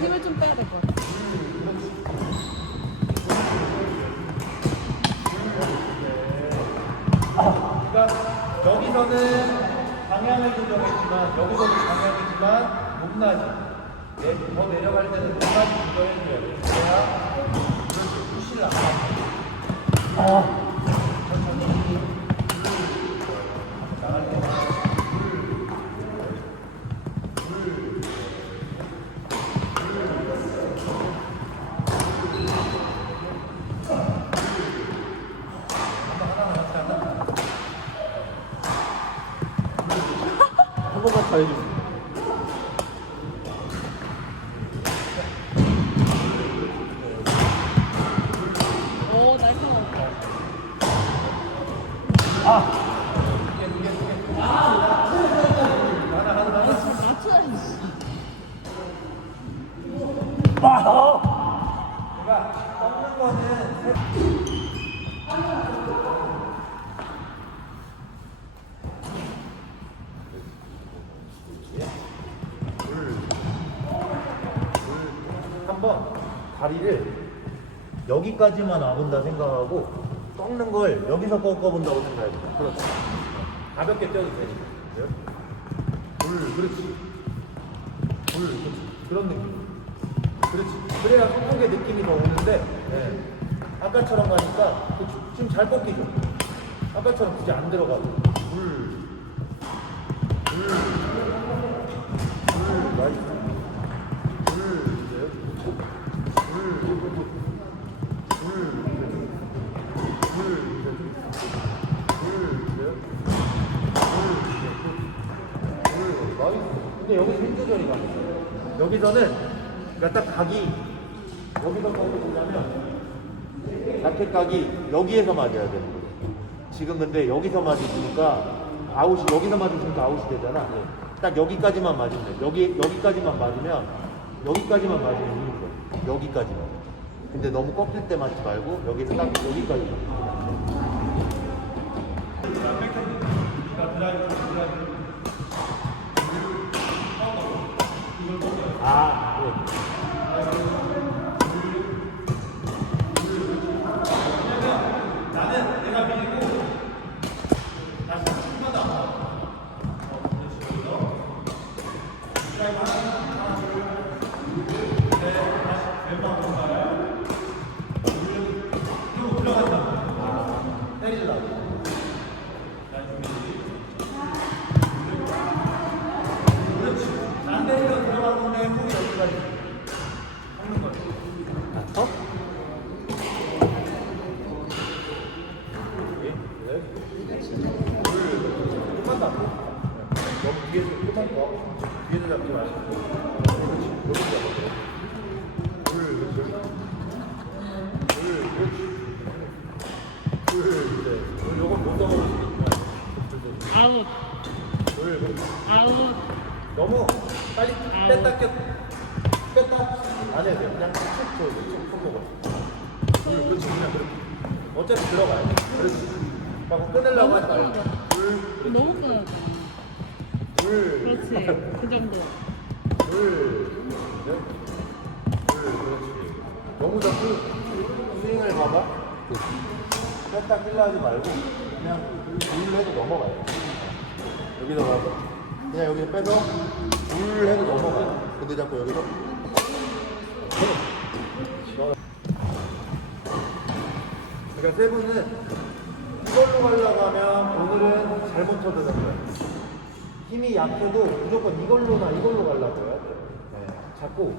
힘을 좀 빼야 될 것 같아. 그러니까 여기서는 방향을 조정했지만 여기서는 방향이지만 높낮이. 내, 더 내려갈 때는 높낮이 조정해줘야 돼. 그래야 푸시를 안 하고 한 번만 더 해주세요. 오, 날카로워. 한번 다리를 여기까지만 와본다 생각하고 꺾는 걸 여기서 꺾어본다고 생각해 봐. 그렇지. 가볍게 뛰어도 되니까. 그래요? 둘, 그렇지. 둘, 그렇지. 그런 느낌. 그렇지. 그래야 손목의 느낌이 더 오는데, 네. 아까처럼 가니까, 그렇지. 지금 잘 꺾이죠? 아까처럼 굳이 안 들어가고. 둘, 둘, 둘, 나이스. 둘, 이제. 둘, 둘, 둘, 이제. 둘, 이제. 둘, 이제. 둘, 나이스. 근데 여기서 힘 조절이 많았어요. 여기서는 그러니까 딱 각이 여기서 각이 보자면 자켓 각이 여기에서 맞아야 되는 거예요. 지금 근데 여기서 맞으시니까 아웃이 여기서 맞으시니까 아웃이 되잖아. 딱 여기까지만 맞으면 돼. 여기 여기까지만 맞으면 여기까지만 맞으면 이는 거예요. 여기까지만. 근데 너무 꺾일 때 맞지 말고 여기서 딱 여기까지만. 아, 뒤에서 조금만 더. 뒤에서 잡지 마시고. 그렇지. 여기 잡아줘. 둘, 그렇지. 둘, 그렇지. 둘, 그래. 둘, 요건 못. 아웃, 둘, 그렇지. 아웃. 너무 빨리 뺐다 꼈 뺐다 안 해야 돼요 그냥 툭 저기 툭 손목을 둘 그렇지 그냥 그렇게 어차피 들어가야 돼 그렇지 막 끊으려고 하지 말고 둘 너무 끊어. 둘, 그렇지. 그 정도. 둘, 넷, 둘, 그렇지. 너무 자꾸 스윙을 봐봐. 뺐다 낄라 하지 말고 그냥 둘 해도 넘어가요. 여기서 봐봐. 그냥 여기서 빼서 둘 해도 넘어가요. 근데 자꾸 여기서 그러니까 세븐은 이걸로 가려고 하면 오늘은 잘못 쳐드는 거예요. 힘이 약해도 무조건 이걸로나 이걸로 가려고 해요. 네. 자꾸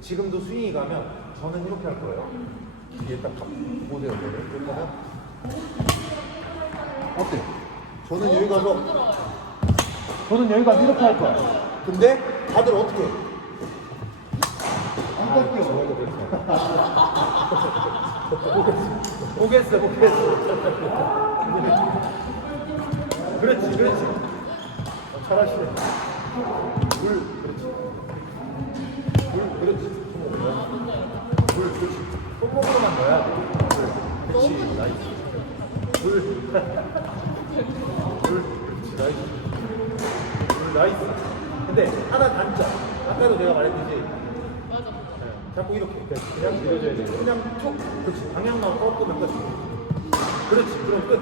지금도 스윙이 가면 저는 이렇게 할 거예요. 뒤에 딱 가- 보세요. 하면 어때? 저는 여기 가서 저는 여기 가서 이렇게 할 거야. 근데 다들 어떻게 해? 안 깎여. 보겠어, 보겠어. 그렇지, 그렇지. 어, 잘하시네. 물, 그렇지. 물, 그렇지. 물, 그렇지. 손목으로만 넣어야 돼. 물, 그렇지. 나이스. 둘. 둘. 그렇지, 나이스. 둘, 나이스. 근데 하나 단점. 아까도 내가 말했듯이 맞아. 네, 자꾸 이렇게 그냥 밀어줘야 돼. 그냥 툭. 그렇지. 방향만 꺾으면 끝. 그렇지. 그럼 끝.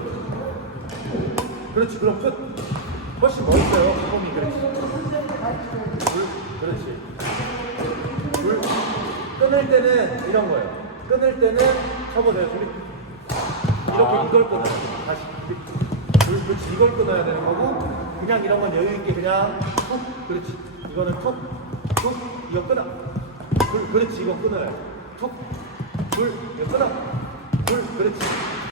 그렇지. 그럼 끝. 훨씬 멋있어요. 폼이 그렇지. 둘. 그렇지. 둘. 끊을 때는 이런 거예요. 끊을 때는 쳐보세요. 소리. 이렇게 아. 이걸 끊어야 돼. 다시. 둘. 그렇지. 이걸 끊어야 되는 거고 그냥 이런 건 여유 있게 그냥 툭. 그렇지. 이거는 툭. 툭. 이거 끊어. 둘. 그렇지. 이거 끊어요. 툭. 둘. 이거 끊어. 둘. 그렇지.